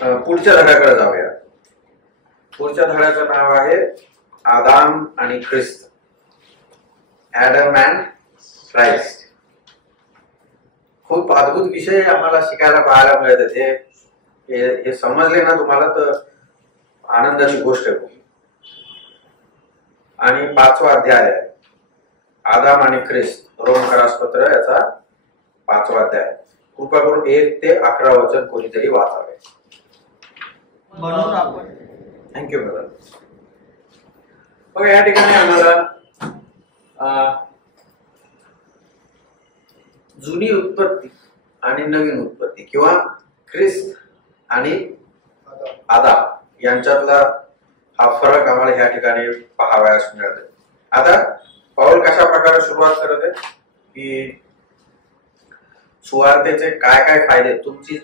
पुढच्या धड्याकडे जाऊया. पुढच्या धड्याचं नाव आहे आदाम आणि ख्रिस्त, ॲडम अँड क्राइस्ट. खूप अद्भुत विषय आम्हाला शिकायला पाहायला मिळत. हे समजले ना तुम्हाला तर आनंदाची गोष्ट आहे. आणि 5वा अध्याय आहे आदाम आणि ख्रिस्त, रोमकरास पत्र याचा 5वा अध्याय. कृपा करून 1 ते 11 वचन कोणीतरी वाचावे. म्हणून आपण थँक्यू ब्रदर. बघा या ठिकाणी आम्हाला जुनी उत्पत्ती आणि नवीन उत्पत्ती किंवा ख्रिस्त आणि आदाम यांच्यातला हा फरक आम्हाला ह्या ठिकाणी पाहावयास मिळत. आता पाऊल कशा प्रकारे सुरुवात करत आहे की सुवार्तेचे काय काय फायदे.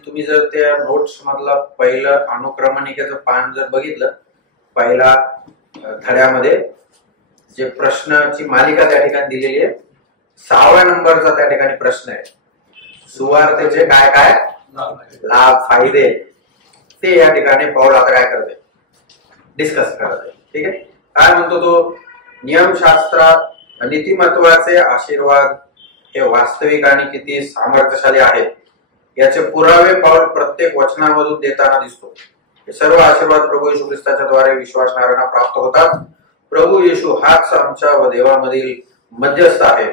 तुम्ही जर त्या नोट्स मधला पहिलं अनुक्रमणिकेचं पान जर बघितलं, पहिला धड्यामध्ये जे प्रश्नाची मालिका त्या ठिकाणी दिलेली आहे, 6व्या नंबरचा त्या ठिकाणी प्रश्न आहे, सुवार्तेचे काय काय लाभ फायदे, ते या ठिकाणी पाऊल आता काय करते, डिस्कस करत आहे. ठीक आहे. काय म्हणतो तो, नियमशास्त्रात नीतिमत्वाचे आशीर्वाद हे वास्तविक आणि किती सामर्थ्यशाली आहेत याचे पुरावे पाऊल प्रत्येक वचनामधून देताना दिसतो. हे सर्व आशीर्वाद प्रभू येशू ख्रिस्ताच्या द्वारे विश्वासणाऱ्यांना प्राप्त होतात. प्रभू येशू हाच आमच्या व देवामधील मध्यस्थ आहे.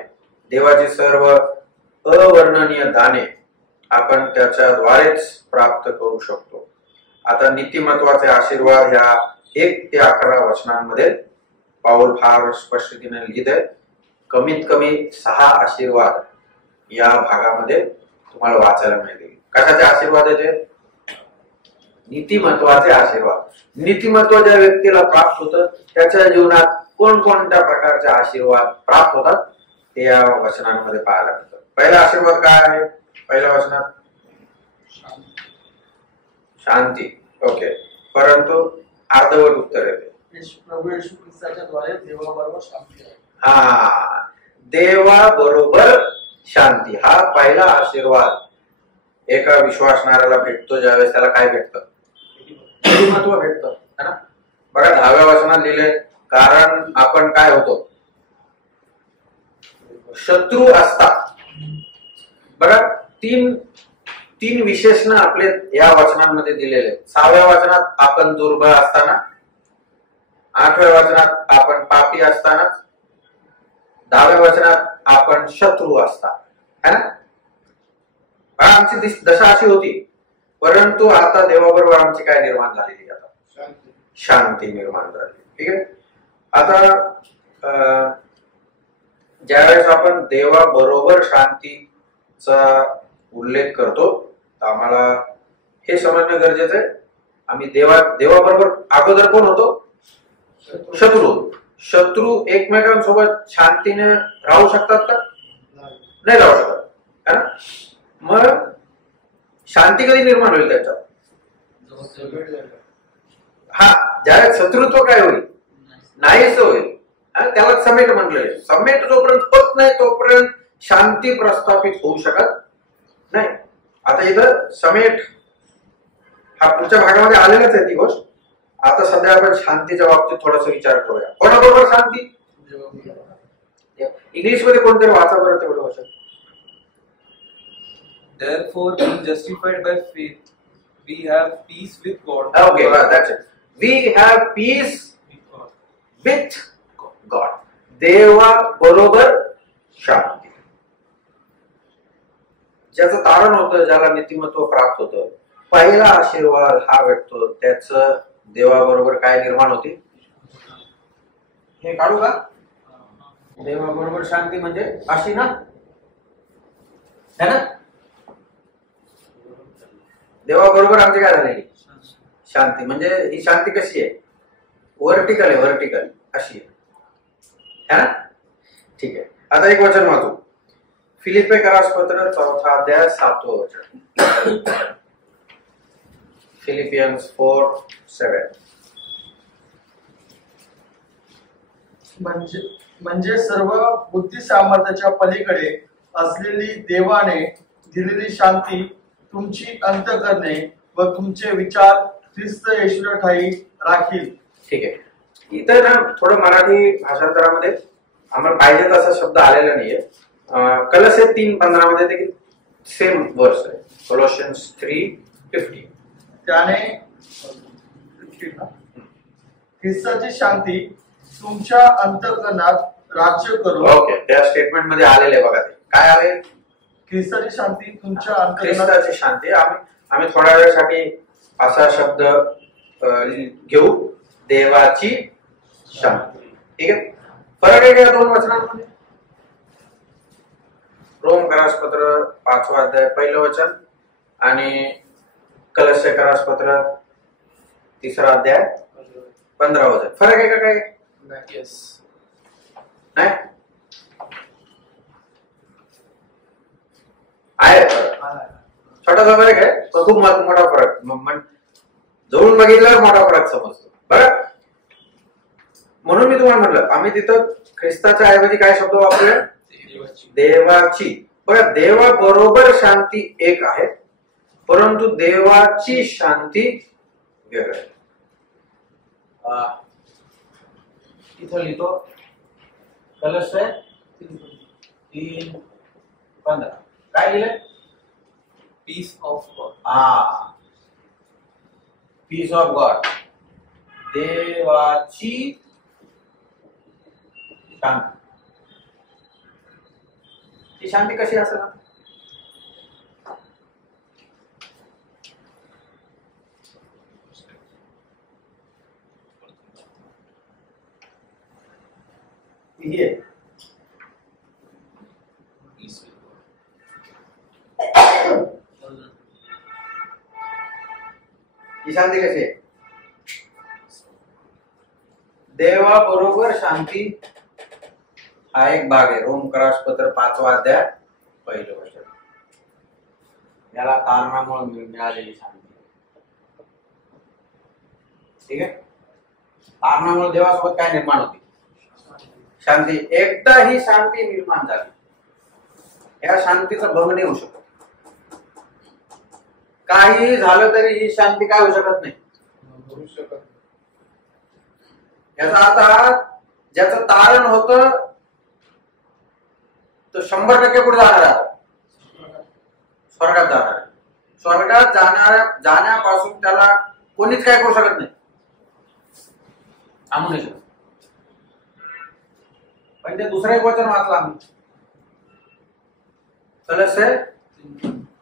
देवाची सर्व अवर्णनीय दाने आपण त्याच्याद्वारेच प्राप्त करू शकतो. आता नीतिमत्वाचे आशीर्वाद ह्या 1 ते 11 वचनांमध्ये पाऊल फार स्पष्टतेने लिहित आहे. कमीत कमी 6 आशीर्वाद या भागामध्ये तुम्हाला वाचायला मिळतील. कशाचे आशीर्वाद आहे? नीतिमत्वाचे आशीर्वाद. नीतिमत्व ज्या व्यक्तीला प्राप्त होतं त्याच्या जीवनात कोणकोणत्या प्रकारचे आशीर्वाद प्राप्त होतात ते या वचनांमध्ये पाहायला मिळतं. पहिला आशीर्वाद काय आहे? पहिल्या वचनात शांती. ओके. परंतु अर्धवट उत्तर येते, प्रभू येशू ख्रिस्ताच्या द्वारे देवाबरोबर शांती आहे. हा, देवाबरोबर शांती हा पहिला आशीर्वाद एका विश्वासणाऱ्याला भेटतो. ज्यावेळेस त्याला काय भेटतं? नीतिमत्व भेटतं. बघा 10व्या वचनात लिहिले, कारण आपण काय होतो? शत्रू असता. बघा तीन विशेषण आपले या वचनांमध्ये दिलेले. 6व्या वचनात आपण दुर्बळ असताना, 8व्या वचनात आपण पापी असताना, 10व्या वचनात आपण शत्रू असता. है ना? आमची दशा अशी होती. परंतु आता देवाबरोबर आमची काय निर्माण झालेली? आता शांती निर्माण झाली. ठीक आहे. आता ज्यावेळेस आपण देवाबरोबर शांतीचा उल्लेख करतो तर आम्हाला हे समजणं गरजेचं आहे, आम्ही देवाबरोबर अगोदर कोण होतो? शत्रू एकमेकांसोबत शांतीने राहू शकतात का? नाही राहू शकत. है ना? मग शांती कधी निर्माण होईल त्याच्यात? हा, ज्यावेळेस शत्रुत्व काय होईल? नाहीच होईल. त्याला समेट म्हटलेलं. समेट जोपर्यंत होत नाही तोपर्यंत शांती प्रस्थापित होऊ शकत नाही. आता इथं समेट हा पुढच्या भागामध्ये आलेलाच आहे ती गोष्ट. आता सध्या आपण शांतीच्या बाबतीत थोडासा विचार करूया. कोणाबरोबर शांती? इंग्लिश मध्ये कोणतरी वाचा बरं तेवढं वचन. Therefore, being justified by faith, we have peace with God. Okay, that's it. We have peace with God. देवा बरोबर शांती. ज्याचं तारण होतं, ज्याला नीतिमत्व प्राप्त होतं, पहिला आशीर्वाद हा भेटतो, त्याचं देवाबरोबर काय निर्माण होते? हे काढू का? देवाबरोबर शांती म्हणजे अशी ना, है ना? देवाबरोबर आमची काय झालेली शांती. म्हणजे ही शांती कशी आहे? व्हर्टिकल आहे. व्हर्टिकल अशी आहे ना? ठीक आहे. आता एक वचन वाचू. फिलिप्पियरास पत्र 4था अध्याय 7वं वचन. फिलिपियन्स 4:7. म्हणजे सर्व बुद्धी सामर्थ्याच्या पलीकडे असलेली देवाने दिलेली शांती तुमची अंतःकरणे व तुमचे विचार ख्रिस्त येशूच्या ठाई राखील. ठीक आहे. इथं ना थोडं मराठी भाषांतरामध्ये आम्हाला पाहिजे तसा शब्द आलेला नाहीये. कलसे 3:15 मध्ये देखील सेम वर्स आहे. कोलोशियन्स 3:50. त्याने ख्रिस्ताची शांती तुमच्या अंतःकरणात राज्य करू. ओके, त्या स्टेटमेंट मध्ये आलेले आहे बघा. ते काय आले? ख्रिस्ताची शांती तुमच्या अंतःकरणात. ख्रिस्ताची शांती. आम्ही थोड्या वेळासाठी असा शब्द घेऊ, देवाची शांती. ठीक आहे. फरक आहे का दोन वचनांमध्ये? रोम करासपत्र 5वा अध्याय 1लं वचन आणि कलस्य करासपत्र 3रा अध्याय 15 वचन. फरक आहे का काय? Yes. नाही आहे फरक. छोटासा फरक आहे पण खूप मोठा फरक. जवळून बघितल्यावर मोठा फरक समजतो. बरं, म्हणून मी तुम्हाला म्हटलं आम्ही तिथं ख्रिस्ताच्या ऐवजी काय शब्द वापरूया? देवाची. बघा, देवाबरोबर शांती एक आहे, परंतु देवाची शांती वेगळी आहे. इथं लिहितो कलस्य 3:15. काय लिहिलंय? Peace of God. Peace of God. देवाची शांती. ही शांती कशी असेल? ही आहे. Peace with God. ही शांती कशी आहे? देवाबरोबर शांती हा एक भाग आहे. रोम करासपत्र 5वा अध्याय 1लं वचन. याला कारणामुळे मिळालेली शांती. ठीक आहे. कारणामुळे देवासोबत काय निर्माण होती? शांती. एकदा ही शांती निर्माण झाली, या शांतीचा भंग नाही होऊ शकत. काही झालं तरी ही शांती काय होऊ शकत नाही. याचा अर्थ ज्याचं तारण होतं तो 100% पुढे जाणार आहे. स्वर्गात जाणार आहे. स्वर्गात जाण्यापासून त्याला कोणीच काय करू शकत नाही, थांबू नाही शकत. पण ते दुसरं एक वचन वाचलं आम्ही, कलस्य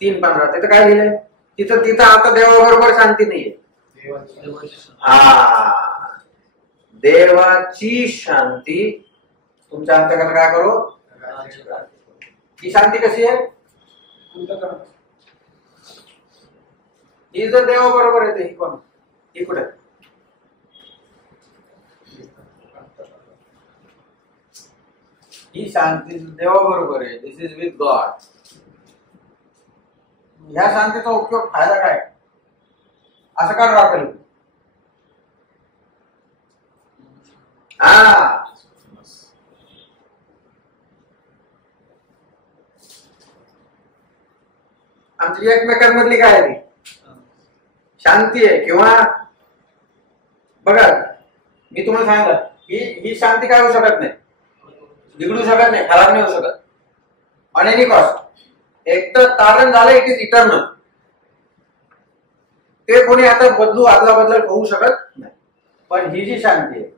3:15. तिथं काय लिहिलंय? तिथं आता देवाबरोबर शांती नाहीये. देवाची शांती तुमच्या अंतःकरणात काय करू? ही शांती कशी आहे? ही जर देवाबरोबर येते, ही कोण? ही कुठे? ही शांती देवाबरोबर आहे. दिस इज विथ गॉड. ह्या शांतीचा उपयोग फायदा काय? असं का राखेल? आमची एकमेकांमधली काय आहे? शांती आहे. किंवा बघा, मी तुम्हाला सांगितलं ही शांती काय होऊ शकत नाही, बिघडू शकत नाही, खराब नाही होऊ शकत. On any cost. एक तर तारण झालं, इट इज इटर्नल. ते कोणी आता आदला बदल होऊ शकत नाही. पण ही जी शांती आहे,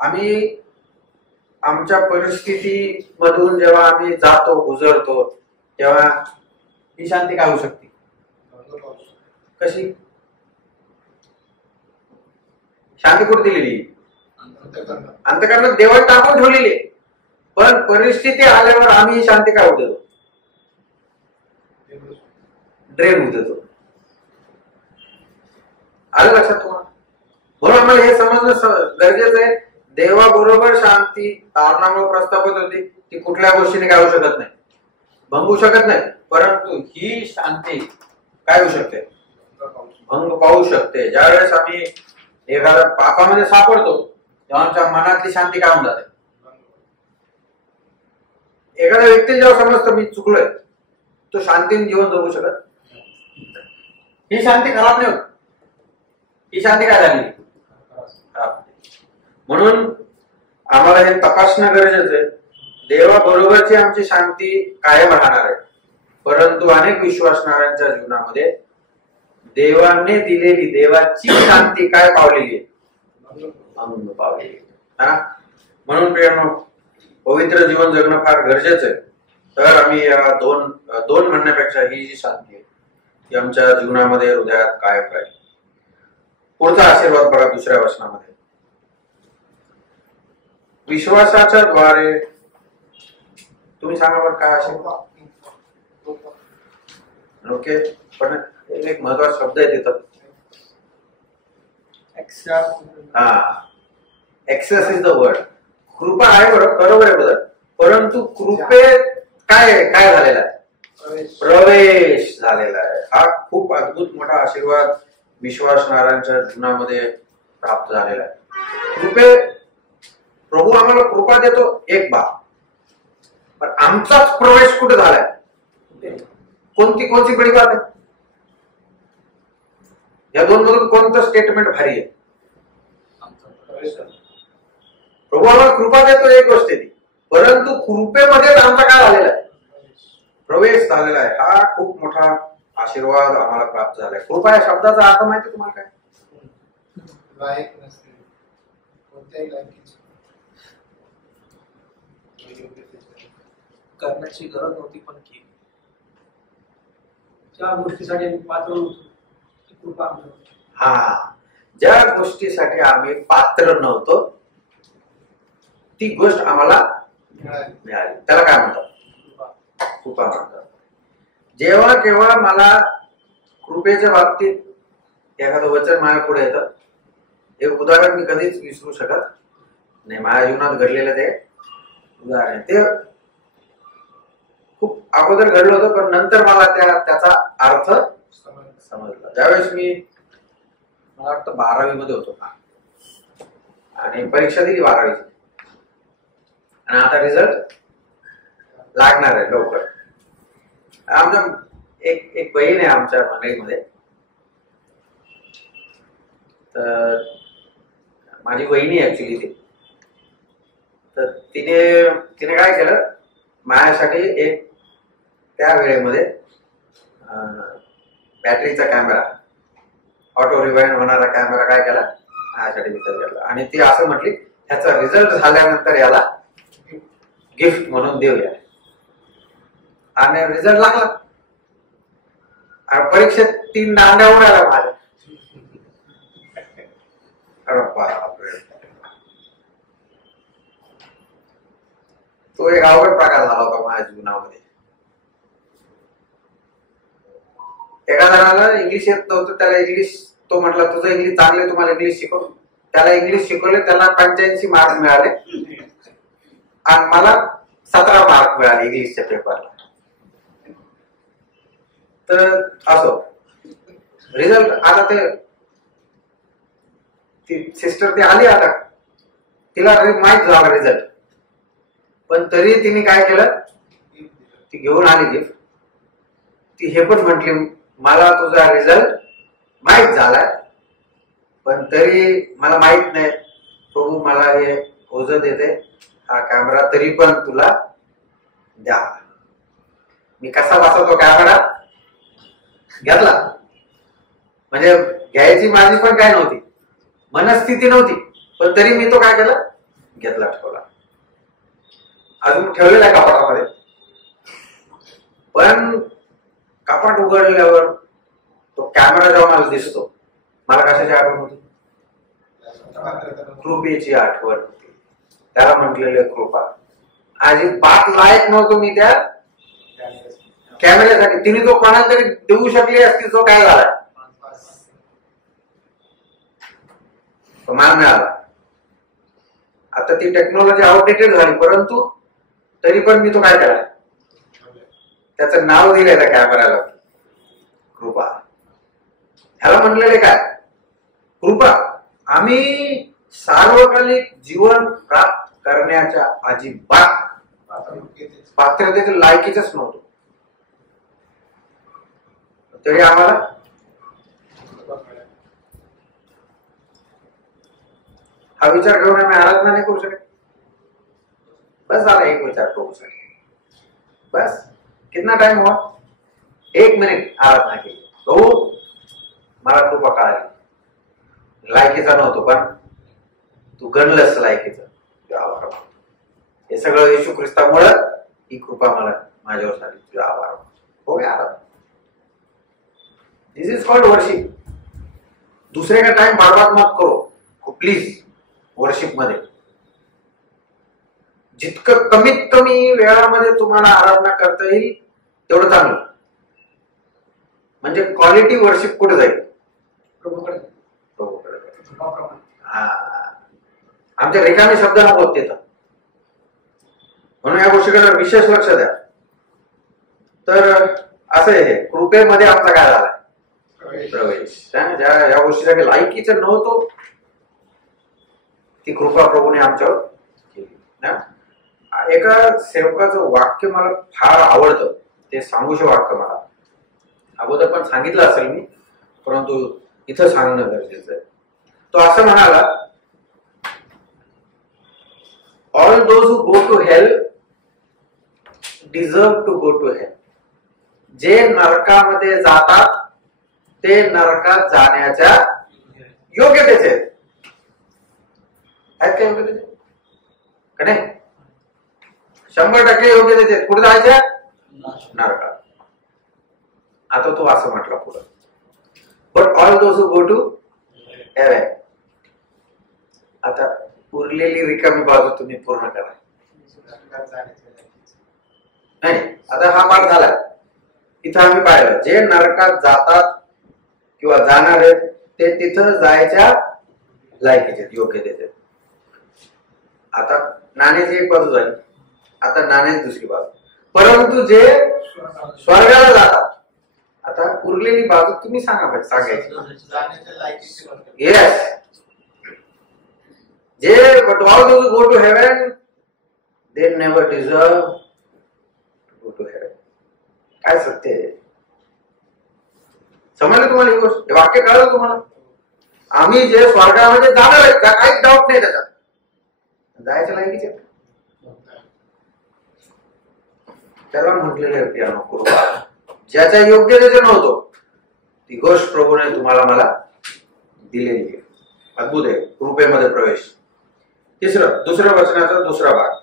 आम्ही आमच्या परिस्थिती मधून जेव्हा आम्ही जातो, गुजरतो, तेव्हा ही शांती काय होऊ शकते? कशी? शांती कुठे दिलेली? अंतःकरणात देवाने टाकून ठेवलेली. पण परिस्थिती आल्यावर आम्ही ही शांती काय होऊ देतो? ड्रेन होऊ देतो. आलं लक्षात तुम्हाला? म्हणून आम्हाला हे समजणं गरजेचं आहे. देवाबरोबर शांती कारणामुळे प्रस्थापित होती. ती कुठल्या गोष्टीने काय होऊ शकत नाही, भंगू शकत नाही. परंतु ही शांती काय होऊ शकते? भंग पाहू शकते. ज्यावेळेस आम्ही एखाद्या पापामध्ये सापडतो तेव्हा आमच्या मनातली शांती काय होऊन जाते? एखाद्या व्यक्ती जेव्हा समजतं मी चुकलोय, तो शांतीने जीवन जगू शकत. ही शांती खराब नाही होत. ही शांती काय झाली? खराब. म्हणून आम्हाला हे तपासणं गरजेचं आहे. देवाबरोबरची आमची शांती कायम राहणार आहे, परंतु अनेक विश्वासणाऱ्यांच्या जीवनामध्ये देवाने दिलेली देवाची शांती काय पावलेली आहे? भंग पावलेली आहे. म्हणून प्रियानो, पवित्र जीवन जगणं फार गरजेचं आहे. तर आम्ही या दोन म्हणण्यापेक्षा ही जी शांती आहे ती आमच्या जीवनामध्ये हृदयात कायम राहील. पुढचा आशीर्वाद बघा दुसऱ्या वचनामध्ये. विश्वासाच्या द्वारे, तुम्ही सांगा बरं काय आशीर्वाद? ओके, पण एक महत्वाचा शब्द आहे तिथं. Access is the word. कृपा आहे बरोबर आहे बदल, परंतु कृपेत काय झालेला आहे? प्रवेश झालेला आहे. हा खूप अद्भुत मोठा आशीर्वाद विश्वासणाऱ्यांच्या जीवनामध्ये प्राप्त झालेला आहे. प्रभू आम्हाला कृपा देतो एक बाब, पण आमचाच प्रवेश कुठे झालाय? कोणती बडी बात आहे? या दोन मधून कोणतं स्टेटमेंट भारी आहे? प्रभू आम्हाला कृपा देतो एक गोष्ट आहे ती, परंतु कृपेमध्येच आमचा काय झालेला आहे? प्रवेश झालेला आहे. हा खूप मोठा आशीर्वाद आम्हाला प्राप्त झालाय. कृपा या शब्दाचा अर्थ माहिती तुम्हाला काय? लायक नसते, कोणत्याही लायकीची करण्याची गरज नव्हती पण केली. ज्या गोष्टीसाठी आम्ही पात्र होतो ती कृपा आमच्यावर. हा, ज्या गोष्टीसाठी आम्ही पात्र नव्हतो ती गोष्ट आम्हाला मिळाली. त्याला काय म्हणतात? कृपा म्हणतात. जेव्हा केव्हा मला कृपेच्या बाबतीत एखादं वचन माझ्या पुढे येतं, एक उदाहरण मी कधीच विसरू शकत नाही. माझ्या जीवनात घडलेलं ते उदाहरण, ते खूप अगोदर घडलं होतं, पण नंतर मला त्याचा अर्थ समजला. ज्यावेळेस मला वाटतं 12वी मध्ये होतो आणि परीक्षा दिली 12वीची, आणि आता रिझल्ट लागणार आहे लवकर. आमच्या एक बहीण आहे आमच्या मंडळीमध्ये, तर माझी बहिणी ऍक्च्युली ती. तर तिने काय केलं माझ्यासाठी एक त्या वेळेमध्ये बॅटरीचा कॅमेरा, ऑटो रिवाइंड होणारा कॅमेरा काय केला माझ्यासाठी विकत घेतला. आणि ती असं म्हटली, ह्याचा रिझल्ट झाल्यानंतर याला गिफ्ट म्हणून देऊया. आणि रिझल्ट लागला आणि परीक्षेत 3 दांड्या उडाल्या माझ्या. अरे बापरे, तो एक अवघड प्रकार झाला होता माझ्या जीवनामध्ये. एका जणाला इंग्लिश येत नव्हतं, त्याला इंग्लिश, तो म्हटला तुझं इंग्लिश चांगले, तुम्हाला इंग्लिश शिकव. त्याला इंग्लिश शिकवले, त्याला 85 मार्क मिळाले आणि मला 17 मार्क मिळाले इंग्लिशच्या पेपरला. तर असो रिझल्ट आता ती सिस्टर ती आली, आता तिला माहित झाला रिझल्ट, पण तरी तिने काय केलं, ती घेऊन आली गिफ्ट. ती हे पण म्हटली, मला तुझा रिझल्ट माहित झालाय, पण तरी मला माहित नाही, प्रभू मला हे ओझं देते, हा कॅमेरा तरी पण तुला द्या. मी कसा बसा तो कॅमेरा घेतला. म्हणजे घ्यायची माझी पण काय नव्हती, मनस्थिती नव्हती, पण तरी मी तो काय केला, घेतला, ठेवला. अजून ठेवलेला आहे कपाटामध्ये. पण कपाट उघडल्यावर तो कॅमेरा जेव्हा मला दिसतो, मला कशाची आठवण होती? कृपेची आठवण होती. त्याला म्हटलेले कृपा. अजिबात लायक नव्हतो मी त्या कॅमेऱ्यासाठी. तिने तो कोणाला तरी देऊ शकली असती, जो काय झाला तो मला मिळाला. आता ती टेक्नॉलॉजी आउटडेटेड झाली, परंतु तरी पण मी तो काय केला, त्याचं नाव दिलंय त्या कॅमेऱ्याला कृपा. ह्याला म्हणलेले काय, कृपा. आम्ही सार्वकालिक जीवन प्राप्त करण्याच्या अजिबात पात्रतेतील लायकीच नव्हतो, तरी आम्हाला हा विचार करून आम्ही आराधना नाही करू शकत? बस झाला एक विचार करू शकत, बस. कितना टाइम हुआ? 1 मिनिट आराधना केली. हो, मला कृपा कळाली, लायकीचा नव्हतो पण तू गणलंस लायकीचं. हे सगळं येशू ख्रिस्तामुळे ही कृपा मला माझ्यावर झाली. तुझा आभार. हो गया आराधना. दिस इज कॉल्ड वर्शिप. दुसरे का टाइम बर्बाद मत करो प्लीज. वर्शिप मध्ये जितकं कमीत कमी वेळामध्ये तुम्हाला आराधना करता येईल तेवढं चांगलं. म्हणजे क्वालिटी वर्शिप कुठे जाईल? प्रभूकडे. आमच्या रिकामी शब्द नको तिथं. म्हणून या गोष्टीकडे विशेष लक्ष द्या. तर असं आहे, कृपेमध्ये आमचा काय झाला? प्रवेश. या गोष्टीसाठी लायकीचं नव्हतो, ती कृपा प्रभूने आमच्यावर केली. एका सेवकाचं वाक्य मला फार आवडतं. ते सांगूशे वाक्य मला अगोदर पण सांगितलं असेल मी, परंतु इथं सांगणं गरजेचं आहे. तो असं म्हणाला, all those who go to hell deserve to go to hell. जे नरकामध्ये जातात ते नरकात जाण्याच्या योग्यतेचे आहेत. का योग्यतेचे? का नाही? 100% योग्यतेचे आहेत. कुठे जायच्या? नरकात. आता तो असं म्हटला पुढं, but all those who go to heaven. आता उरलेली रिकामी बाजू तुम्ही पूर्ण करा. नाही, आता हा पाठ झाला. इथं आम्ही पाहिलं, जे नरकात जातात किंवा जाणार आहेत ते तिथं जायच्या लायकीचे योग्यतेचे. आता नाण्याची एक बाजू झाली, आता नाण्याची दुसरी बाजू. परंतु जे स्वर्गाला जातात, आता उरलेली बाजू तुम्ही सांगा, सांगायची. येस, जे but all those go to heaven they never deserve to go to heaven. काय सत्य आहे? समजलं तुम्हाला ही गोष्ट? हे वाक्य कळलं तुम्हाला? आम्ही जे स्वर्गामध्ये जाणार आहेत का, काहीच डाऊट नाही त्याच्यात. जायच्या लायकीचे त्याला म्हटलेले कृपा. ज्याच्या योग्यतेचे नव्हतो ती गोष्ट प्रभूने तुम्हाला मला दिलेली आहे. अद्भुत आहे कृपेमध्ये प्रवेश. दुसऱ्या वचनाचा दुसरा भाग.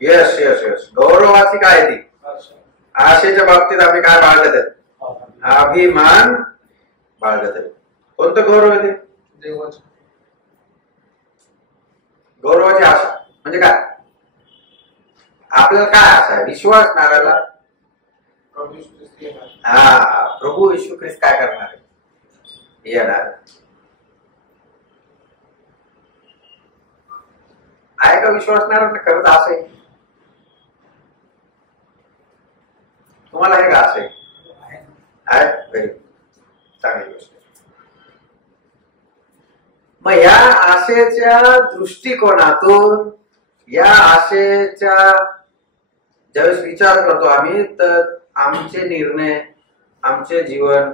Yes yes yes. गौरवाची काय ती? आशेच्या बाबतीत आम्ही काय बाळगत आहेत? अभिमान बाळगत आहे. कोणतं गौरव आहे ते? देवाचं. गौरवाची आशा म्हणजे काय? आपल्याला काय आशा आहे? विश्वास नारायला. प्रभू येशू ख्रिस्त काय करणार आहे? येणार आहे का विश्वास नारायण? खरंच आशा आहे तुम्हाला? आहे का आशा आहे? व्हेरी चांगली गोष्ट. मग या आशेच्या दृष्टिकोनातून, या आशेच्या ज्यावेळेस विचार करतो आम्ही, तर आमचे निर्णय, आमचे जीवन,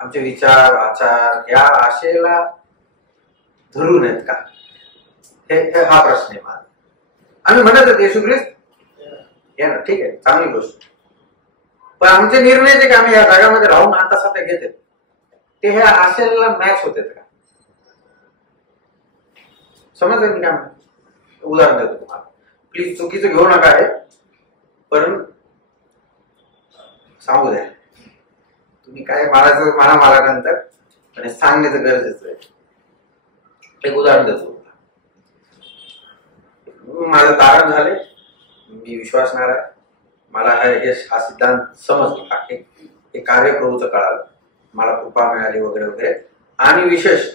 आमचे विचार, आचार या आशेला धरून आहेत का? हे हा प्रश्न आहे माझा. आम्ही म्हणत होतो येशू ख्रिस्त या ना, ठीक आहे, चांगली गोष्ट. पण आमचे निर्णय जे का आम्ही या जगामध्ये राहून आता सध्या घेते ते ह्या आशेला मॅच होते का? समजलं मी काय? उदाहरण देतो तुम्हाला, प्लीज चुकीचं घेऊ नका आहे, पण सांगू द्या. तुम्ही काय मला नंतर पण सांगण्याचं गरजेचं आहे. एक उदाहरण देतो. माझं तारण झाले, मी विश्वासणार आहे, मला हा सिद्धांत समजला, हे कार्य प्रभूचं कळालं, मला कृपा मिळाली वगैरे वगैरे. आणि विशेष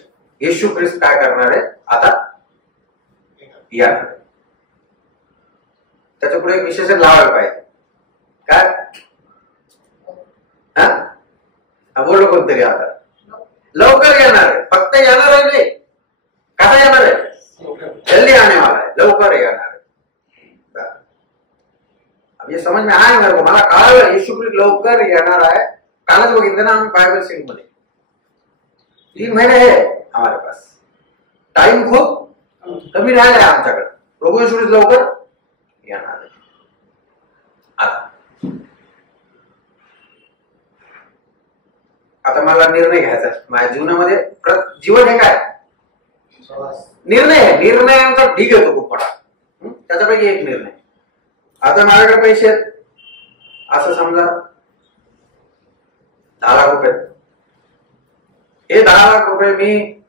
येशू ख्रिस्त काय करणार आहे आता या, त्याच्या पुढे विशेषण लावायला पाहिजे. काय बोललो कोणतरी? आता लवकर येणार आहे. फक्त येणार आहे नाही, कसा येणार आहे? जल्दी आने वाला है, लवकर येणार आहे. ये समझ में आए मेरे को, मला कळालं येशू ख्रिस्त लवकर येणार आहे. कालच बघितलं ना आम्ही बायबल सिंग मध्ये. 3 महीने है हमारे पास, टाइम खूप कमी राहिला आहे आमच्याकडे. प्रभू येशू ख्रिस्त लवकर येणार आहे. आता मला निर्णय घ्यायचा माझ्या जीवनामध्ये. जीवन हे काय निर्णय आहे, निर्णयांचा ढीग येतो खूप मोठा. त्याच्यापैकी एक निर्णय. आता माझ्याकडे पैसे आहेत असं समजा 10 लाख रुपये. हे 10 लाख रुपये मी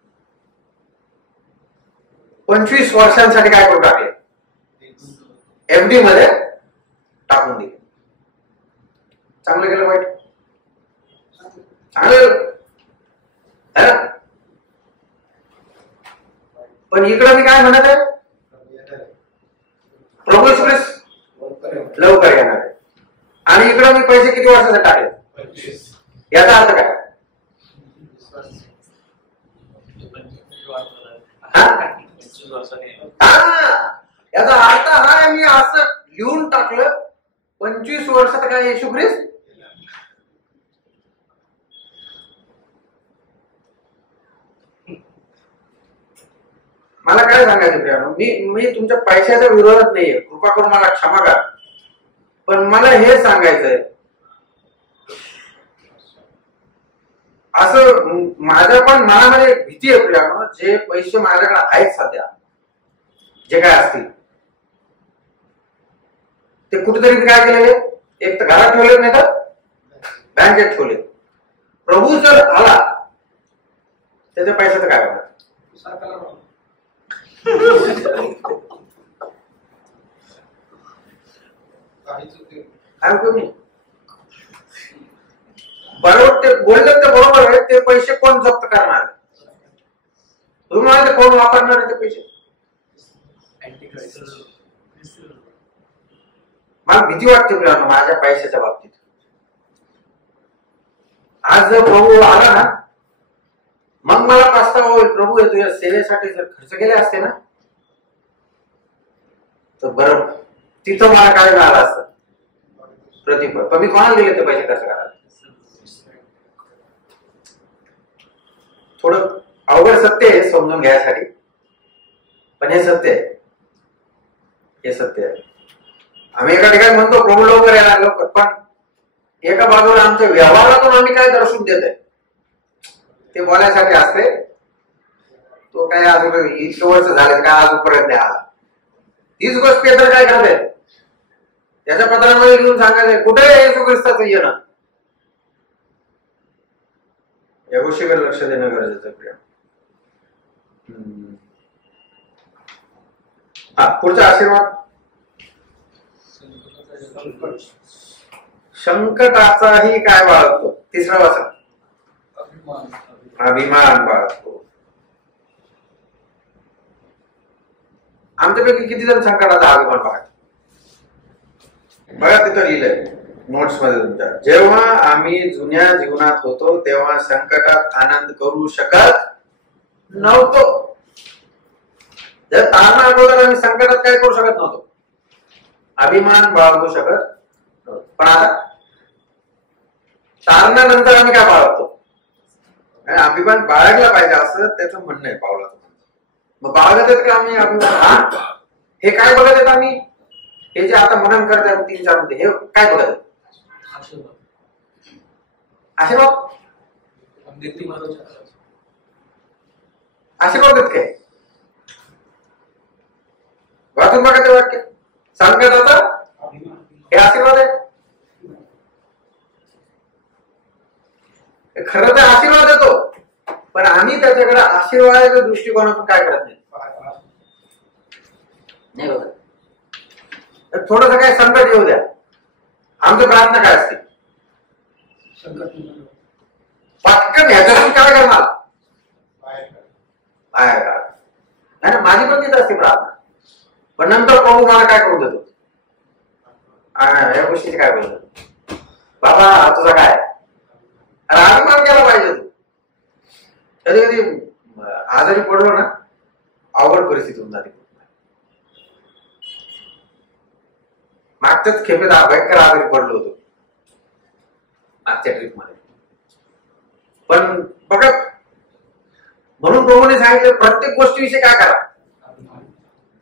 25 वर्षांसाठी काय करून टाकले, एफडी मध्ये टाकून दिले. चांगलं केलं वाईट? चांगलं. पण इकडे मी काय म्हणत आहे, प्रभू येशू ख्रिस्त लवकर येणार आहे. आणि इकडे मी पैसे किती वर्षासाठी टाकले, याचा अर्थ काय? याचा अर्थ हा मी असं लिहून टाकलं 25 वर्षात काय येशू ख्रिस्त. मला काय सांगायचं प्रियानो, मी तुमच्या पैशाच्या विरोधात नाहीये, कृपा करून मला क्षमा करा. पण मला हे सांगायचंय, असं माझ्या पण मनामध्ये भीती आहे प्रियानो, जे पैसे माझ्याकडे आहेत सध्या, जे काय असतील ते कुठेतरी काय केलेले, एक तर घरात ठेवले, नाही तर बँकेत ठेवले. प्रभू जर आला त्याच्या पैशाचं काय होणार? बरोबर ते बोललं तर बरोबर आहे. ते पैसे कोण जप्त करणार? तुम्ही म्हणाले कोण वापरणार आहे ते पैसे? मला भीती वाटते माझ्या पैशाच्या बाबतीत. आज जर प्रभू आला ना, मग मला पस्तावा होईल, प्रभू येतो या सेवेसाठी जर खर्च केले असते ना तर बरं, तिथं मला काय झालं असतं प्रतिफळ. पण मी कोणाला दिले ते पैसे खर्च करायला? थोडं अवघड सत्य आहे समजून घ्यायसाठी, पण हे सत्य आहे, हे सत्य आहे. आम्ही एका ठिकाणी म्हणतो प्रभू लवकर येणार लवकर, पण एका बाजूला आमच्या व्यवहारातून आम्ही काय दर्शवून देत आहे ते बोलायसाठी असते. तो काय अजून इतकं वर्ष झाले काय अजूनपर्यंत नाही आला. तीच गोष्ट पेत्र काय करते, त्याच्या पत्रामध्ये लिहून सांगायचं कुठे येशू ख्रिस्ताचं येणं. या गोष्टीकडे लक्ष देणं गरजेचं आहे. हा पुढचा आशीर्वाद, संकटाचाही काय बाळगतो. तिसरा वाचा, अभिमान बाळगतो. आमच्यापैकी किती जण संकटाचा अभिमान बाळगतो? बघा तिथं लिहिलंय नोट्स मध्ये तुमच्या, जेव्हा आम्ही जुन्या जीवनात होतो तेव्हा संकटात आनंद करू शकत नव्हतो. जर तारणा अगोदर आम्ही संकटात काय करू शकत नव्हतो, अभिमान बाळगू शकत नव्हतो. पण आता तारणानंतर आम्ही काय बाळगतो? अभिमान बाळगला पाहिजे असं त्याचं म्हणणं आहे पावलाचं. मग बाळगत आहेत का आम्ही अभिमान? हे काय बघत आहेत आम्ही, हे जे आता मनन करतात 3-4 मध्ये, हे काय बघत आहेत? आशीर्वाद. आशीर्वाद आहेत काय? वाचून बघा ते वाक्य, संकटाचा हे आशीर्वाद आहे. खरं तर आशीर्वाद येतो, पण आम्ही त्याच्याकडे आशीर्वादाच्या दृष्टिकोनातून काय करत नाही. थोडस काय संकट येऊ द्या, आमची प्रार्थना काय असते, पटकन ह्याच्यातून काय करणार, बाहेर. माझी पण तीच असते प्रार्थना. पण नंतर प्रभू मला काय करून देतो, या गोष्टीची काय बोलतो, बाबा तुझा काय अभिमान केला पाहिजे. तू कधी कधी आजारी पडलो ना, अवघड परिस्थिती होऊन जाते. मागच्याच खेपेत भयंकर आजारी पडलो होतो मागच्या ट्रिप मध्ये. पण बघा म्हणून प्रभूने सांगितलं प्रत्येक गोष्टीविषयी काय करा,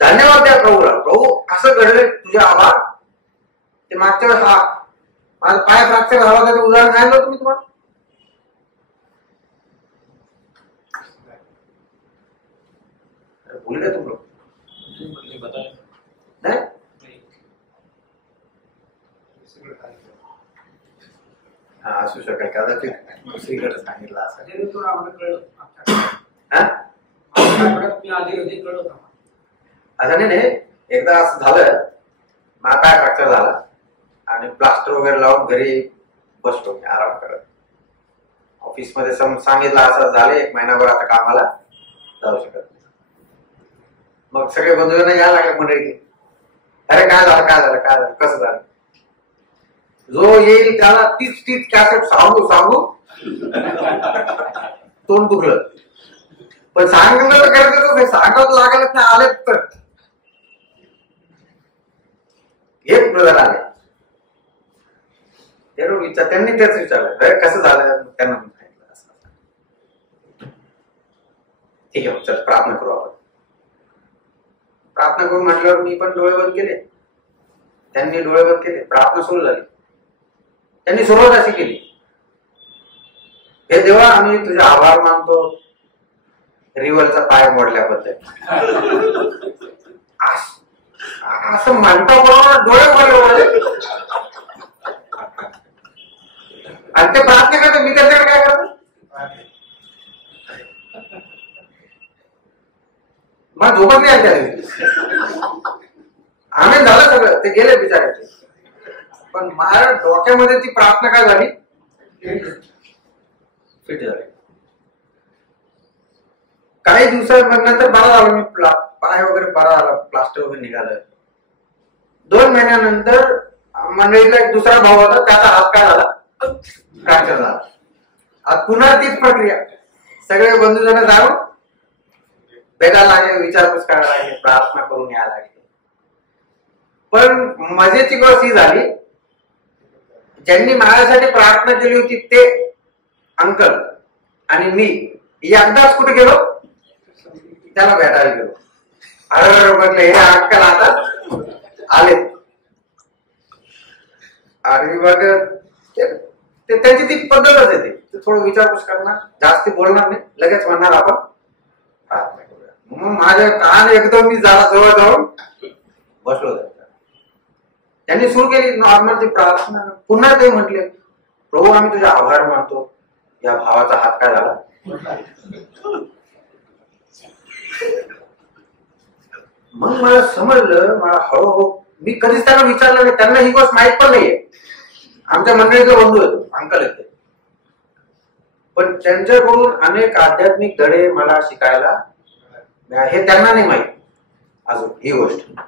धन्यवाद द्या प्रभूला. प्रभू असं घडले, तुझे आभार. ते मागच्या वेळेस माझा पाय फ्रॅक्चर झाला होता, ते उदाहरण सांगितलं होतं मी तुम्हाला. भूल गए तुम लोग? नहीं? हा असू शकेल, कदाचित दुसरीकडे सांगितलं असं. असं नाही, एकदा असं झालं, माझा पाय फ्रॅक्चर झाला आणि प्लास्टर वगैरे लावून घरी बसलो मी आराम करत. ऑफिसमध्ये सांगितलं असं झालं, 1 महिनाभर आता कामाला जाऊ शकत नाही. मग सगळे बंधूंना यायला लागले मंडळी, अरे काय झालं काय झालं काय झालं कसं झालं. जो येईल त्याला तीच कॅसेट सांगू तोंड दुखलं. पण सांगणं तर गरजेचंच, सांगत लागलच नाही, आलेच तर एक ब्रदर आले, त्यांनी तेच विचारलं कसं झालं, त्यांना सांगितलं असं. ठीक आहे चल प्रार्थना करू आपण. प्रार्थना करू म्हटल्यावर मी पण डोळे बंद केले, त्यांनी डोळे बंद केले, प्रार्थना सुरू झाली. त्यांनी सुरुवात अशी केली, हे देवा आम्ही तुझे आभार मानतो रिवलचा पाय मोडल्याबद्दल. असं म्हणता बरोबर डोळे भरले. आणि ते प्रार्थना करतो, मी त्यांच्याकडे काय करतो, मला झोपत नाही त्या दिवशी. आम्ही झालं सगळं, ते गेले बिचारायचे. पण माझ्या डोक्यामध्ये ती प्रार्थना काय झाली, फिट झाली. काही दिवसानंतर बरा झालो मी, पाय वगैरे बरा झाला, प्लास्टर वगैरे निघालं. 2 महिन्यानंतर मंडळीतला एक दुसरा भाऊ होता, त्याचा हात काय झाला, फ्रॅक्चर झाला. आज पुन्हा तीच प्रक्रिया, सगळे बंधूजन जाऊन भेटायला लागले, विचारपूस करायला लागले, प्रार्थना करून यायला लागले. पण मजेची गोष्ट ही झाली, ज्यांनी माझ्यासाठी प्रार्थना केली होती ते अंकल आणि मी एकदाच कुठे गेलो, त्याला भेटायला गेलो. अरे म्हटलं हे अंकल आता आले. आणि मग ते त्यांची ती पद्धतच आहे, ते थोडं विचारपूस करणार, जास्त बोलणार नाही, लगेच म्हणणार आपण प्रार्थना करूया. मग माझ्या कान एकदम मी जरा जवळ जाऊन बसलो. त्यांनी सुरू केली नॉर्मल ती प्रार्थना. पुन्हा ते म्हटले, प्रभू आम्ही तुझे आभार मानतो, या भावाचा हात काय झाला. मग मला समजलं, मला हळूहळू, मी कधीच त्यांना विचारलं नाही, त्यांना ही गोष्ट माहित पण नाहीये. आमच्या मंडळीचा बंधू येतो, अंकल येते, पण त्यांच्याकडून अनेक आध्यात्मिक धडे मला शिकायला, हे त्यांना नाही माहित अजून ही गोष्ट.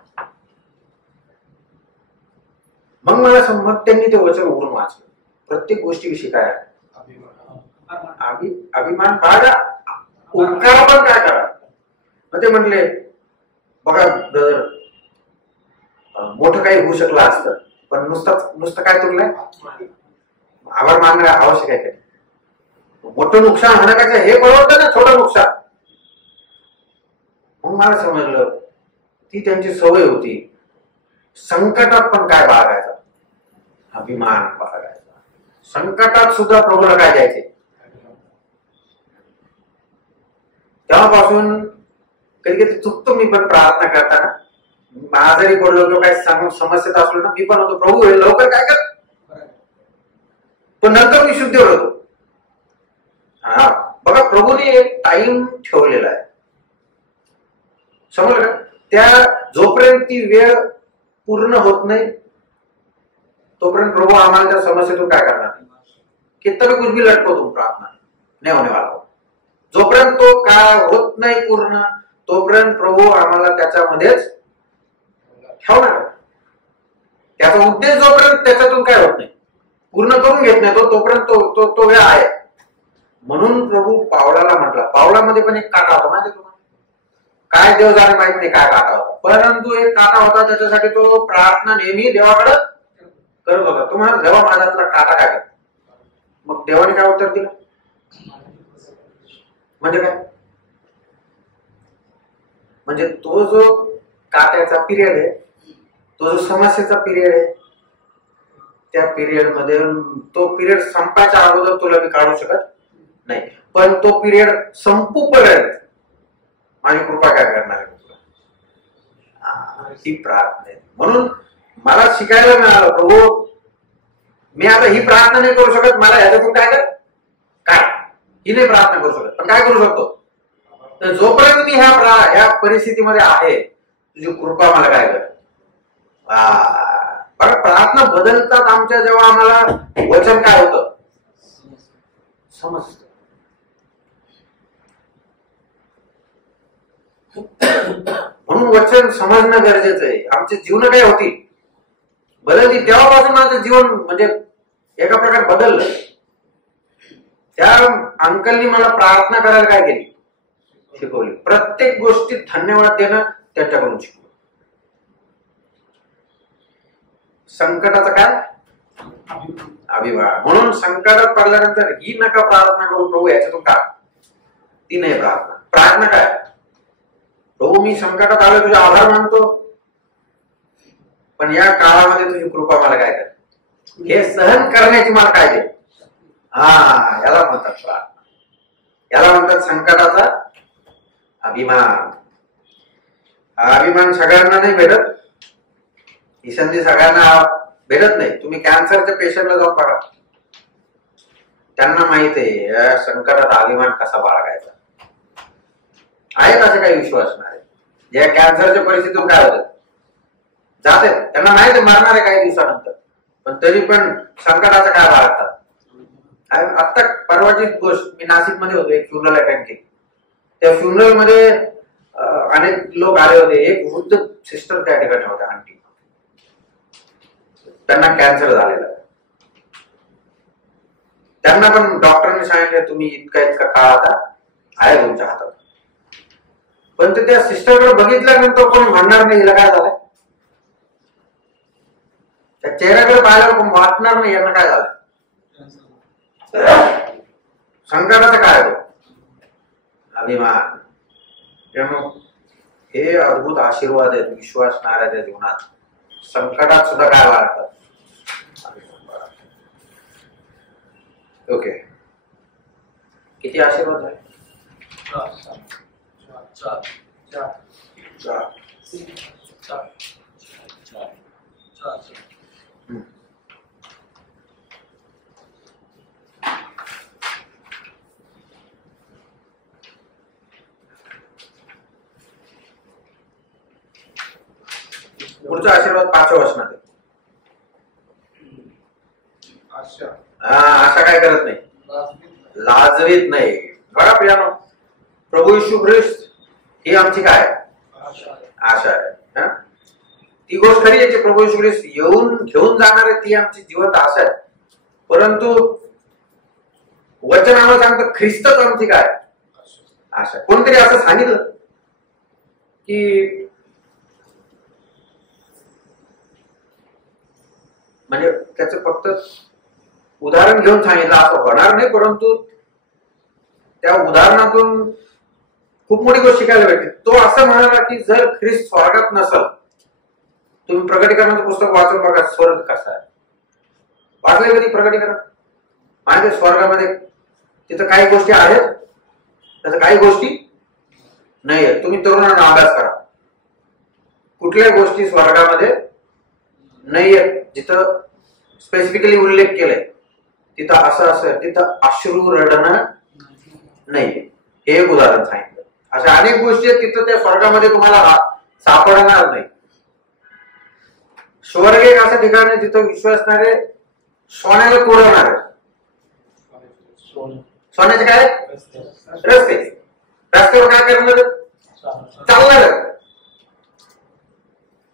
मग मला मग त्यांनी ते वचन उघडून वाचलं, प्रत्येक गोष्टीविषयी काय अभिमान बाळगा, उपकार पण काय करा. मग ते म्हटले, बघा ब्रदर, मोठं काही होऊ शकलं असतं, पण नुसतं काय तुरलंय, आभार मानणं आवश्यक आहे. मोठं नुकसान होण्यापेक्षा हे परवडतं ना छोटं नुकसान. मग मला समजलं ती त्यांची सवय होती, संकटात पण काय बाळगायचा, अभिमान बाळगायचा. संकटात सुद्धा प्रभूला काय द्यायचे. तेव्हापासून कधी कधी चुकतो मी पण प्रार्थना करताना, आजारी पडलो किंवा काही समस्येत असलो ना, मी पण होतो प्रभू हे लवकर काय कर, पण नंतर मी शुद्धीवर होतो. हा बघा, प्रभूने एक टाइम ठेवलेला आहे, समजलं का. त्या जोपर्यंत ती वेळ पूर्ण होत नाही तोपर्यंत प्रभू आम्हाला त्या समस्येतून काय करणार नाही. कितना भी कुछ भी लटको तुम, प्रार्थना नाही होने वाला. जोपर्यंत तो काळ होत नाही पूर्ण तोपर्यंत प्रभू आम्हाला त्याच्यामध्येच ठेवणार. त्याचा उद्देश जोपर्यंत त्याच्यातून काय होत नाही, पूर्ण करून घेत नाही तोपर्यंत तो वेळ आहे. म्हणून प्रभू पावलाला म्हटला, पावलामध्ये पण एक काटा होता माहिती तुम्हाला, काय देव जाणे माहित नाही काय काटा होता, परंतु एक काटा होता, त्याच्यासाठी तो प्रार्थना नेहमी देवाकडे करत होता. तो म्हणा देवा माझ्यातला काटा काय करत. मग देवाने काय उत्तर दिलं, म्हणजे काय, म्हणजे तो जो कात्याचा पिरियड आहे, तो जो समस्येचा पिरियड आहे, त्या पिरियड मध्ये तो पिरियड संपायच्या अगोदर तुला मी काढू शकत नाही, पण तो पिरियड संपूपर्यंत माझी कृपा काय करणार आहे तुला, ही प्रार्थना आहे. म्हणून मला शिकायला मिळालं, प्रभू मी आता ही प्रार्थना नाही करू शकत, मला ह्याच्यातून काय कर काय ही नाही प्रार्थना करू शकत, पण काय करू शकतो, तर जोपर्यंत मी ह्या परिस्थितीमध्ये आहे, तुझी कृपा मला काय कर. बरं, प्रार्थना बदलतात आमच्या, जेव्हा आम्हाला वचन काय होतं समजतं. म्हणून वचन समजणं गरजेचं आहे. आमचे जीवन काय होती बदलली, तेव्हापासून माझं जीवन म्हणजे एका प्रकारे बदललं. त्या अंकलनी मला प्रार्थना करायला काय केली, शिकवली. प्रत्येक गोष्टीत धन्यवाद देणं त्याच्याकडून शिकवलं. संकटाचा काय अभिमान. म्हणून संकटात पडल्यानंतर ही नका प्रार्थना करू प्रभू याच्यातून का, ती नाही प्रार्थना. प्रार्थना काय, प्रभू मी संकटात आलो, तुझे आभार मानतो, पण या काळामध्ये तुझी कृपा मला काय कर, हे सहन करण्याची मला काय दे. याला म्हणतात प्रार्थना, याला म्हणतात संकटाचा अभिमान. हा अभिमान सगळ्यांना नाही भेटत, ही संधी सगळ्यांना भेटत नाही. तुम्ही कॅन्सरच्या पेशंटला जाऊन बघा, त्यांना माहित आहे या संकटात अभिमान कसा बाळगायचा. आहेत असे काही विश्वास नाही, ज्या कॅन्सरच्या परिस्थितीतून काय होतं जाते, त्यांना माहिती मारणार आहे काही दिवसानंतर, पण तरी पण संकटाचं काय बाळगतात. आता परवाची गोष्ट, मी नाशिक मध्ये होतो, एक फ्युनरल अटेंड केली. त्या फ्युनरल मध्ये अनेक लोक आले होते. एक वृद्ध सिस्टर त्या ठिकाणी होत्या, आंटी. त्यांना कॅन्सर झालेला. त्यांना पण डॉक्टरांनी सांगितलं तुम्ही इतका काळ आता आहे तुमच्या हातात. पण ते त्या सिस्टरकडे बघितल्यानंतर कोणी म्हणणार नाही हिला काय झालंय, त्या चेहऱ्याकडे पाहिल्यावर कोण वाटणार नाही यांना काय झालं. संकटाचं काय होतं अभिमान. त्यामुळे हे अद्भुत आशीर्वाद आहेत विश्वासणाऱ्याच्या जीवनात. संकटात सुद्धा काय वाटतं. ओके, किती आशीर्वाद आहे. पुढचा आशीर्वाद 5व्या वचनात आहे. आशा काय करत नाही, लाजवीत नाही. बघा प्रियानो, प्रभू येशू ख्रिस्त ही आमची काय आशा आहे. ती गोष्ट खरी आहे की प्रभू येशू ख्रिस्त येऊन घेऊन जाणार आहे, ती आमची जिवंत आशा आहे. परंतु वचन आम्हाला सांगतं ख्रिस्तच आमची काय आशा. कोणतरी असं सांगितलं की म्हणजे त्याचं फक्त उदाहरण घेऊन सांगितलं असं होणार नाही, परंतु त्या उदाहरणातून खूप मोठी गोष्ट शिकायला भेटते. तो असं म्हणाला की जर ख्रिस्त स्वर्गात नसल, तुम्ही प्रकटीकरणाचं पुस्तक वाचून बघा स्वर्ग कसा आहे. वाचलंय कधी प्रकटीकरण? माहिती स्वर्गामध्ये तिथं काही गोष्टी आहेत, त्याच्या काही गोष्टी नाही आहेत. तुम्ही तरुणांना अभ्यास करा, कुठल्या गोष्टी स्वर्गामध्ये नाही आहेत. जिथं स्पेसिफिकली उल्लेख केलाय तिथं असं तिथं अश्रू रडणं नाही, हे एक उदाहरण सांगितलं. अशा अनेक गोष्टी आहेत तिथं त्या स्वर्गामध्ये तुम्हाला सापडणार नाही. स्वर्ग एक असं ठिकाण आहे जिथं विश्वासणारे सोन्याला तोडवणार आहे. सोन्याचे काय रस्ते, रस्त्यावर काय करणार चालणार.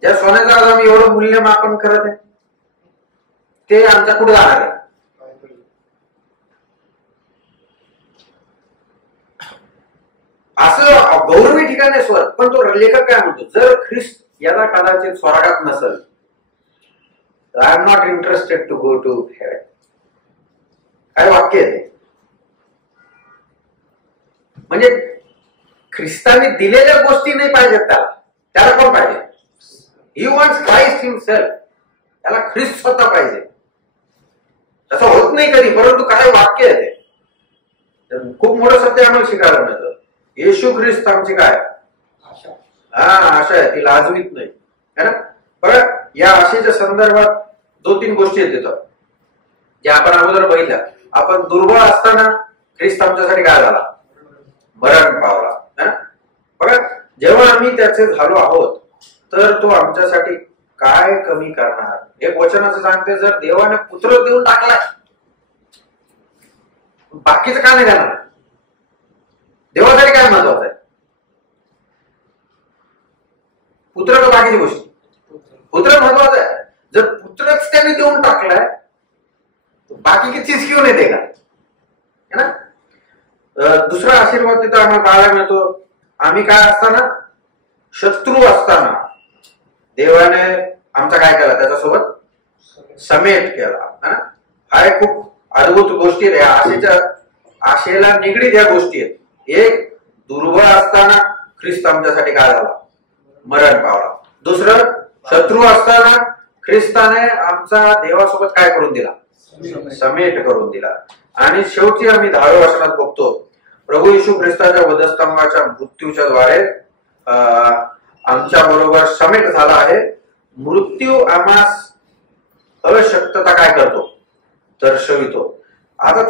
ज्या सोन्याचं आज आम्ही एवढं मूल्यमापन करत आहे ते आमच्या कुठे जाणार आहे. असं गौरवी ठिकाण आहे स्वर्ग. पण तो लेखक काय म्हणतो, जर ख्रिस्त याला कदाचित स्वर्गात नसेल, I am not interested to go to heaven. काय वाक्य आहे. म्हणजे ख्रिस्ताने दिलेल्या गोष्टी नाही पाहिजेत त्याला कोण पाहिजे? He wants Christ himself. त्याला ख्रिस्त स्वतः पाहिजे. तसं होत नाही कधी, परंतु काय वाक्य आहे ते खूप मोठं सत्य आम्हाला शिकायला मिळतं. येशू ख्रिस्त आमची काय आशा आहे, ती लाजवीत नाही है ना. बघा या आशेच्या संदर्भात 2-3 गोष्टी आहेत तिथं ज्या आपण अगोदर बघितल्या. आपण दुर्बळ असताना ख्रिस्त आमच्यासाठी काय झाला? मरण पावला है ना. बघा जेव्हा आम्ही त्याचे झालो आहोत तर तो आमच्यासाठी काय कमी करणार. एक वचनाचं सांगते, जर देवाने पुत्र देऊन टाकलाय बाकीचं का नाही देणार? देवासाठी काय महत्वाचं आहे? पुत्र का बाकीची गोष्टी? पुत्र महत्वाचं आहे. जर पुत्रच त्याने देऊन टाकलाय बाकी की चीज क्यों नाही देगा है ना. दुसरा आशीर्वाद तिथं आम्हाला पाहायला मिळतो. आम्ही काय असताना, शत्रू असताना देवाने आमचा काय केला? त्याच्यासोबत समेट केला है ना. हा एक खूप अद्भुत गोष्टी आहेत. आशेला निगडीत या गोष्टी आहेत. एक, दुर्बळ असताना ख्रिस्त आमच्यासाठी काय झाला? मरण पावला. दुसरं, शत्रू असताना ख्रिस्ताने आमचा देवासोबत काय करून दिला? समेट करून दिला. आणि शेवटी आम्ही 10व्या वचनात बघतो, प्रभू येशू ख्रिस्ताच्या वधस्तंभाच्या मृत्यूच्या द्वारे आमच्या बरोबर समेट झाला आहे. मृत्यू आम्हास अशक्तता काय करतो? दर्शवितो. आता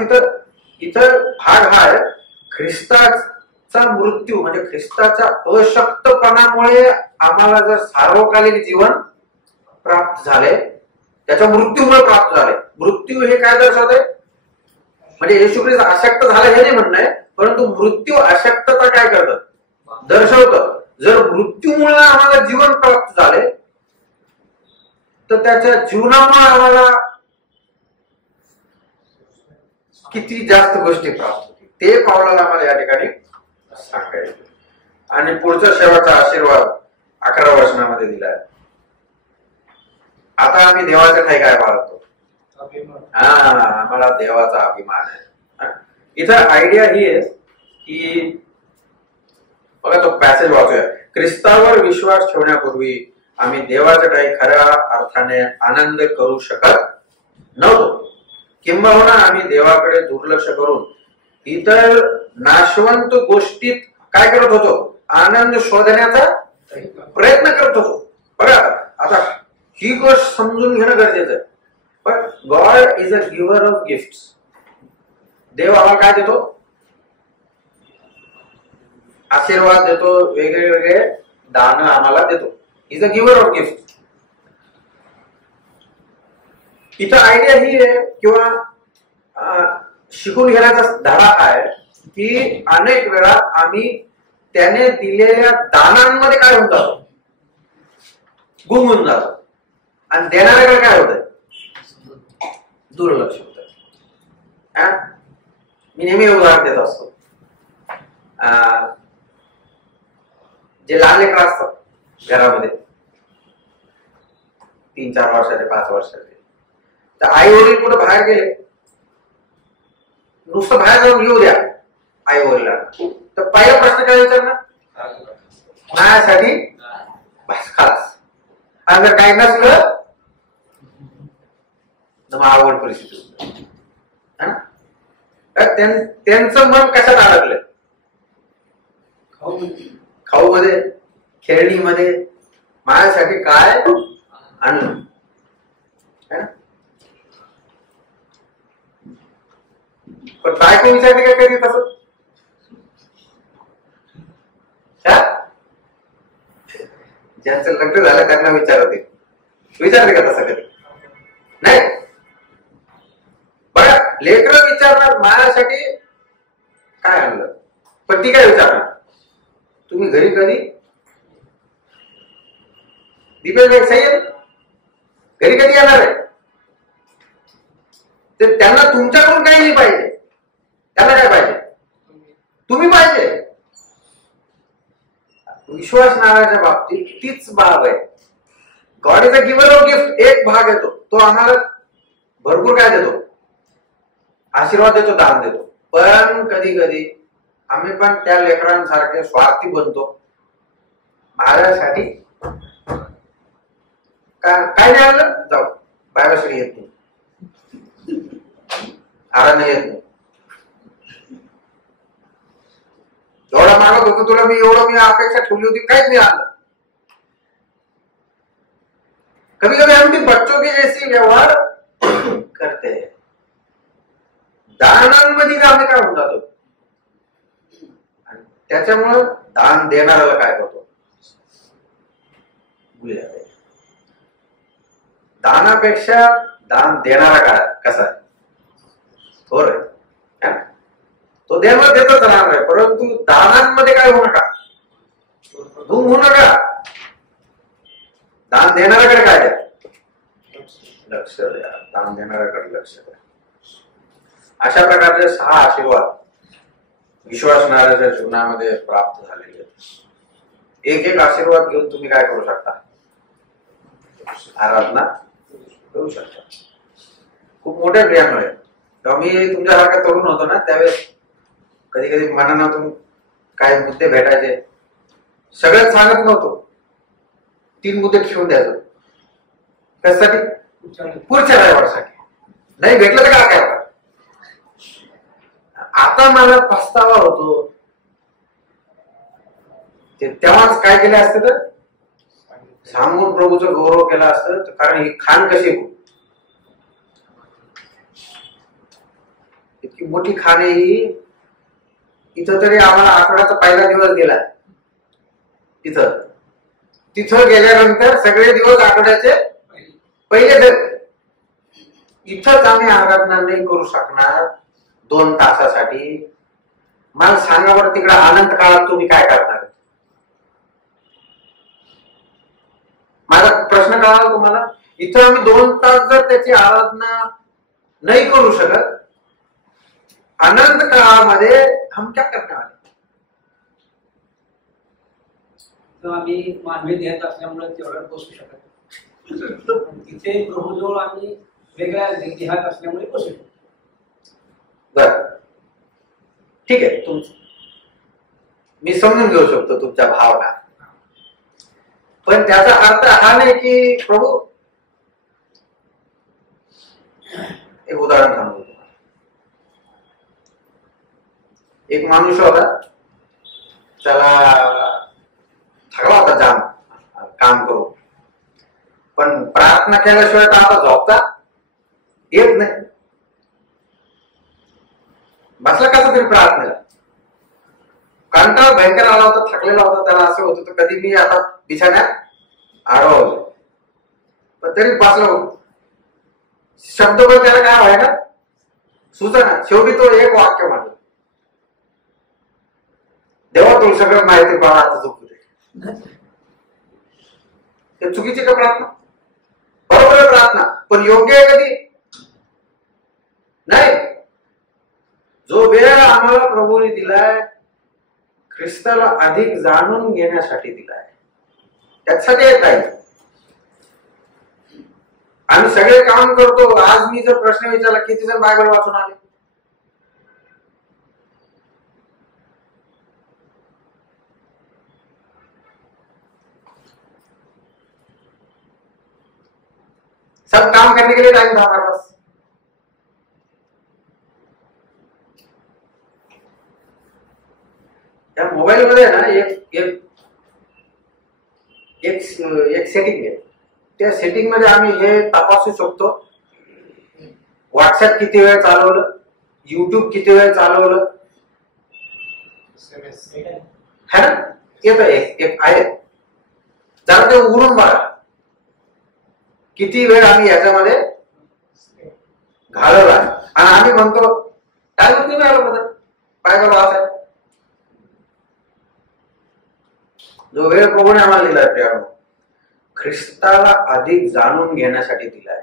इथं भाग हा आहे, ख्रिस्ताचा मृत्यू म्हणजे ख्रिस्ताच्या अशक्तपणामुळे आम्हाला जर सार्वकालिक जीवन प्राप्त झाले, त्याच्या मृत्यूमुळे प्राप्त झाले. मृत्यू हे काय दर्शवते? म्हणजे येशू ख्रिस्त अशक्त झाला हे नाही म्हणणं आहे, परंतु मृत्यू अशक्तता काय करतं? दर्शवतं. जर मृत्यूमुळे आम्हाला जीवन प्राप्त झाले तर त्याच्या जीवनामुळे आम्हाला किती जास्त गोष्टी प्राप्त होतील ते पावलाला आम्हाला या ठिकाणी सांगायचं. आणि पुढचा शेवटचा आशीर्वाद 11व्या वचनामध्ये दिलाय. आता आम्ही देवाच्या ठाई काय बाळगतो? आम्हाला देवाचा अभिमान आहे. इथं आयडिया ही आहे की बघा तो पॅसेज वाचूया. ख्रिस्तावर विश्वास ठेवण्यापूर्वी आम्ही देवाच्या ठाई खऱ्या अर्थाने आनंद करू शकत नव्हतो. किंबहुना आम्ही देवाकडे दुर्लक्ष करून इतर नाशवंत गोष्टीत काय करत होतो? आनंद शोधण्याचा प्रयत्न करत होतो. बघा आता ही गोष्ट समजून घेणं गरजेचं आहे. पण God is a giver of gift. देव आम्हाला काय देतो? आशीर्वाद देतो, वेगळे वेगळे दान आम्हाला देतो. Is a giver of gift. इथं आयडिया ही आहे किंवा शिकून घेण्याचा धडा आहे की अनेक वेळा आम्ही त्याने दिलेल्या दानांमध्ये काय होऊन जातो? गुंगून जातो. आणि देणाऱ्याकडे काय होत? दुर्लक्ष होत. मी नेहमी उदाहरण देत असतो. जे लहान लेकरं असतात घरामध्ये 3-4 वर्षाचे 5 वर्षाचे, तर आई वडील कुठं बाहेर गेले, नुसतं बाहेर जाऊन येऊ द्या आई वडिलांना, तर पहिला प्रश्न काय विचारणार? माझ्यासाठी बस खास. आणि जर काही नसलं तर मग आवड परिस्थिती. त्यांचं मन कशात अडकलंय? खाऊ मध्ये, खेळणीमध्ये. माझ्यासाठी काय आणलं? पण बायको विचारते का कधी तसं? ज्यांचं लग्न झालं त्यांना विचारते का तसं कधी? नाही. बघा लेकरं विचारणार माझ्यासाठी काय आणलं, पण ती काय विचारणार? तुम्ही घरी कधी दीपेश सही घरी कधी येणार आहे? तर त्यांना तुमच्याकडून काही नाही पाहिजे. त्यांना काय पाहिजे? तुम्ही पाहिजे. विश्वास नावाच्या बाबतीत तीच बाब आहे. God is a giver of gift. एक भाग येतो तो आम्हाला भरपूर काय देतो? आशीर्वाद देतो, दान देतो. पण कधी कधी आम्ही पण त्या लेकरांसारखे स्वार्थी बनतो महाराजासाठी. काय नाही आलं जाऊ बायबासाठी येत नाही, आराधना येत नाही. एवढा मागत होतो तुला मी, एवढं मी अपेक्षा ठेवली होती, काहीच नाही आलं. कभी कभी हम भी बच्चों के जैसे व्यवहार करते हैं. दानांमध्ये आम्ही काय होऊन जातो, त्याच्यामुळं दान देणाऱ्याला काय करतो, दानापेक्षा दान देणारा काय कसा आहे, थोर आहे. तो देणार देतच राहणार आहे, परंतु दानांमध्ये काय होऊ नका, गुम होऊ नका. दान देणाऱ्याकडे काय द्या, लक्ष द्या. दान देणाऱ्याकडे लक्ष द्या. अशा प्रकारचे 6 आशीर्वाद विश्वासणाऱ्याच्या जीवनामध्ये प्राप्त झालेले आहेत. एक एक आशीर्वाद घेऊन तुम्ही काय करू शकता, आराधना करू शकता. खूप मोठ्या प्रियामुळे. तेव्हा मी तुमच्यासारखा तरुण होतो ना, त्यावेळेस कधी कधी मनातून काय मुद्दे भेटायचे, सगळ्यात सांगत नव्हतो, 3 मुद्दे ठेवून द्यायचो. कशासाठी, पुढच्या रविवारसाठी. नाही भेटलं तर काय करणार. आता मला पस्तावा होतो, तेव्हाच काय केलं असतं तर सांगून प्रभूचं गौरव केला असतं. कारण ही खाण कशी इतकी मोठी खाण आहे ही. इथं तरी आम्हाला आठवड्याचा पहिला दिवस गेला, तिथं गेल्यानंतर सगळे दिवस आठवड्याचे पहिले. इथंच आम्ही आराधना नाही करू शकणार 2 तासासाठी. मला सांगा बरं, तिकडे अनंत काळात तुम्ही काय करणार. माझा प्रश्न कळाला तुम्हाला. इथं आम्ही 2 तास जर त्याची आराधना नाही करू शकत, अनंत काळामध्ये हम क्या करणार. आम्ही मानवी देत असल्यामुळे तेवढं बसू शकत. तिथे प्रभूजवळ आम्ही वेगळ्या देहात असल्यामुळे बसू शकतो. बर, ठीक आहे. मी समजून घेऊ शकतो तुमच्या भावना, पण त्याचा अर्थ हा नाही की प्रभू. एक उदाहरण सांगतो तुम्हाला. एक माणूस होता, त्याला थकला होता जाम काम करू, पण प्रार्थना केल्याशिवाय तर आता झोपता येत नाही. बसला कसा तरी प्रार्थनेला, कंटाळा भयंकर आला होता, थकलेला होता. त्याला असं होत होतं कधी मी आता बिछाण्यात आडवा होतो, पण तरी बसला होतो. शब्द पण त्याला काय व्हायला सुचना. शेवटी तो एक वाक्य म्हणला, देवा तुला सगळं माहिती बाळा, आता झोपू दे. ते चुकीची का प्रार्थना, बरोबर आहे प्रार्थना, पण योग्य आहे कधी नाही. जो वेळ आम्हाला प्रभूने दिलाय, ख्रिस्ताला अधिक जाणून घेण्यासाठी दिलाय, त्याच्यासाठी येत आहे. आम्ही सगळे काम करतो. आज मी जर प्रश्न विचारला, किती जण बायबल वाचून आले, सब काम करने के लिए टाइम था हमारे पास. त्या मोबाईल मध्ये ना एक सेटिंग आहे. त्या सेटिंग मध्ये आम्ही हे तपासू शकतो, व्हॉट्सअप किती वेळ चालवलं, युट्यूब किती वेळ चालवलं, है ना. येतं एक आहे, जरा ते उघडून बघा किती वेळ आम्ही याच्यामध्ये घालवला. आणि आम्ही म्हणतो काय होत नाही बद्दल बायबल वाचाय. जो वेळ प्रभूने आम्हाला दिलाय, ख्रिस्ताला अधिक जाणून घेण्यासाठी दिलाय.